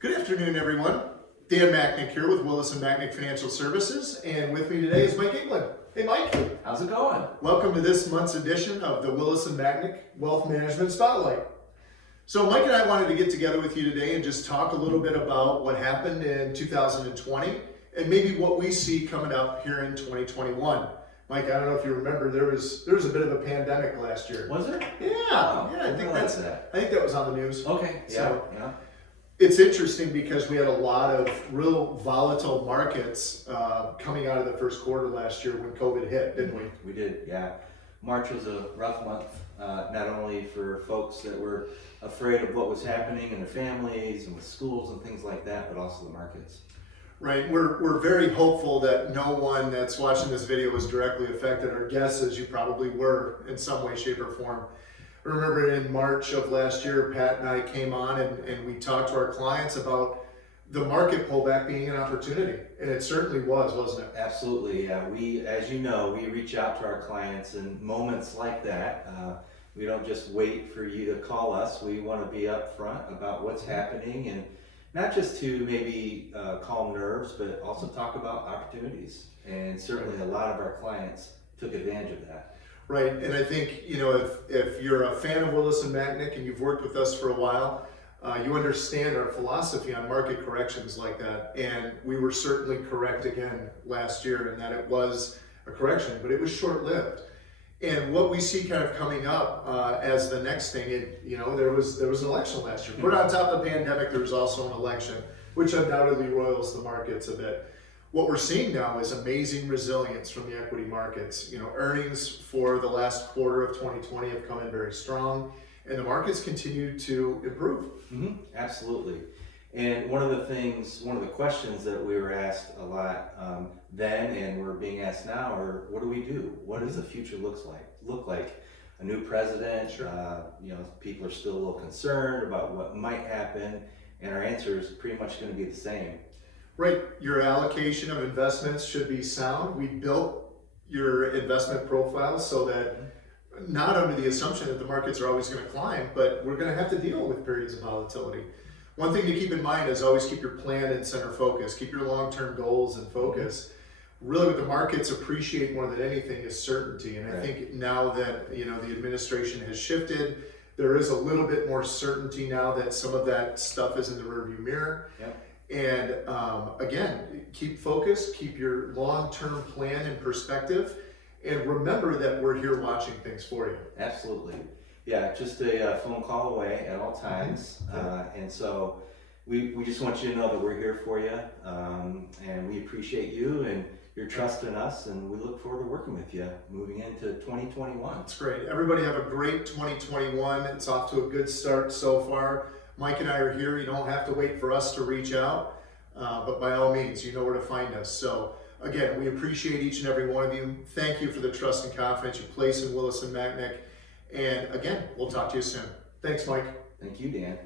Good afternoon, everyone. Dan Machnik here with Willis Machnik Financial Services, and with me today is Mike England. Hey, Mike. How's it going? Welcome to this month's edition of the Willis Machnik Wealth Management Spotlight. So Mike and I wanted to get together with you today and just talk a little bit about what happened in 2020 and maybe what we see coming up here in 2021. Mike, I don't know if you remember, there was a bit of a pandemic last year. Was there? Yeah, Oh, I think that was on the news. Okay, So, yeah. It's interesting because we had a lot of real volatile markets coming out of the first quarter last year when COVID hit, didn't we? We did, yeah. March was a rough month, not only for folks that were afraid of what was happening in their families and with schools and things like that, but also the markets. Right, we're very hopeful that no one that's watching this video was directly affected. Our guess is you probably were in some way, shape, or form. I remember in March of last year, Pat and I came on and we talked to our clients about the market pullback being an opportunity, and it certainly was, wasn't it? Absolutely, yeah. We, as you know, we reach out to our clients in moments like that. We don't just wait for you to call us. We want to be upfront about what's happening, and not just to maybe calm nerves, but also talk about opportunities. And certainly a lot of our clients took advantage of that. Right, and I think, you know, if you're a fan of Willis and Machnik and you've worked with us for a while, you understand our philosophy on market corrections like that. And we were certainly correct again last year in that it was a correction, but it was short-lived. And what we see kind of coming up as the next thing, there was an election last year. But on top of the pandemic, there was also an election, which undoubtedly roils the markets a bit. What we're seeing now is amazing resilience from the equity markets. You know, earnings for the last quarter of 2020 have come in very strong, and the markets continue to improve. Mm-hmm. Absolutely. And one of the questions that we were asked a lot then, and we're being asked now, are what do we do? What does the future look like? A new president. Sure. People are still a little concerned about what might happen, and our answer is pretty much going to be the same. Right, your allocation of investments should be sound. We built your investment profile so that not under the assumption that the markets are always going to climb, but we're going to have to deal with periods of volatility. One thing to keep in mind is always keep your plan in center focus, keep your long-term goals in focus. Really what the markets appreciate more than anything is certainty. And I think now that, the administration has shifted, there is a little bit more certainty now that some of that stuff is in the rearview mirror. Yep. And again, keep focused, keep your long-term plan in perspective, and remember that we're here watching things for you. Absolutely. Yeah, just a phone call away at all times. And so we just want you to know that we're here for you, and we appreciate you and your trust in us, and we look forward to working with you moving into 2021. That's great. Everybody have a great 2021. It's off to a good start so far. Mike and I are here. You don't have to wait for us to reach out, but by all means, you know where to find us. So again, we appreciate each and every one of you. Thank you for the trust and confidence you place in Willis and Machnik. And again, we'll talk to you soon. Thanks, Mike. Thank you, Dan.